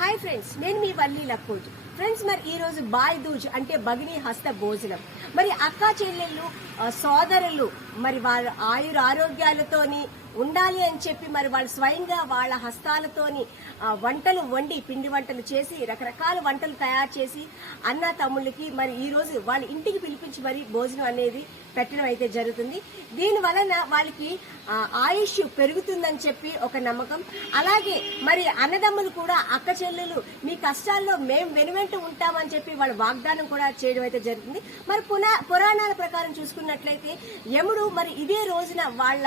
Hi friends, నేను మీ Valli లక్కూజ్. Friends, మరి ఈ రోజు బాయ్ దూజ్ అంటే భగిని హస్త భోజనం. మరి అక్కా చెల్లెళ్ళు, సోదరులు మరి వాళ్ళ ఆరోగ్యాలతోని ఉండాలి అని చెప్పి మరి వాళ్ళు స్వయంగా వాళ్ళ హస్తాలతోని వంటలు వండి, పిండి వంటలు చేసి, రకరకాల వంటలు తయారు చేసి అన్న తమ్ముళ్ళకి మరి ఈ రోజు వాళ్ళ ఇంటికి పిలిపించి మరి భోజనం అనేది పెట్టడం అయితే జరుగుతుంది. దీని వలన వాళ్ళకి ఆయుష్ పెరుగుతుందని చెప్పి ఒక నమ్మకం. అలాగే మరి అన్నదమ్ములు కూడా అక్క చెల్లెలు మీ కష్టాల్లో మేము వెనువెంట ఉంటామని చెప్పి వాళ్ళ వాగ్దానం కూడా చేయడం అయితే జరుగుతుంది. మరి పురాణాల ప్రకారం చూసుకున్నట్లయితే యముడు మరి ఇదే రోజున వాళ్ళ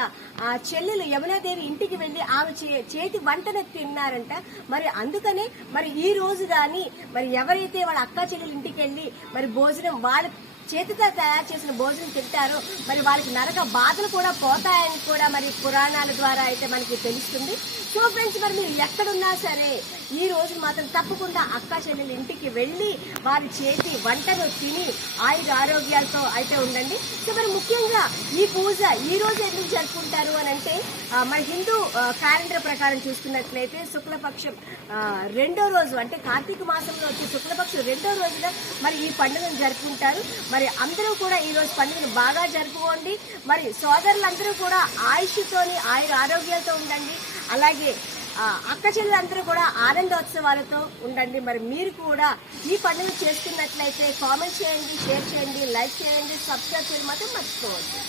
చెల్లెలు యమునాదేవి ఇంటికి వెళ్లి ఆమె చేతి వంటను తిన్నారంట. మరి అందుకనే మరి ఈ రోజు గాని మరి ఎవరైతే వాళ్ళ అక్క చెల్లెలు ఇంటికి వెళ్లి మరి భోజనం వాళ్ళ చేతితో తయారు చేసిన భోజనం తింటారో మరి వాళ్ళకి నరక బాధలు కూడా పోతాయని కూడా మరి పురాణాల ద్వారా అయితే మనకి తెలుస్తుంది. సో ఫ్రెండ్స్, మరి మీరు ఎక్కడున్నా సరే ఈ రోజు మాత్రం తప్పకుండా అక్క చెల్లెల ఇంటికి వెళ్ళి వారి చేతి వంటను తిని ఆరోగ్యాలతో అయితే ఉండండి. సో మరి ముఖ్యంగా ఈ పూజ ఈ రోజు ఎందుకు జరుపుకుంటారు అని అంటే మన హిందూ క్యాలెండర్ ప్రకారం చూసుకున్నట్లయితే శుక్లపక్షం రెండో రోజు అంటే కార్తీక మాసంలో వచ్చే శుక్లపక్షం రెండో రోజున మరి ఈ పండుగను జరుపుకుంటారు. మరి అందరూ కూడా ఈ రోజు పండుగను బాగా జరుపుకోండి. మరి సోదరులందరూ కూడా ఆయుష్తోని ఆరోగ్యాలతో ఉండండి. అలాగే అక్క చెల్లెలందరూ కూడా ఆనందోత్సవాలతో ఉండండి. మరి మీరు కూడా ఈ పండుగ చేసుకున్నట్లయితే కామెంట్ చేయండి, షేర్ చేయండి, లైక్ చేయండి, సబ్స్క్రైబ్ చేయడం మాత్రం మర్చిపోవద్దు.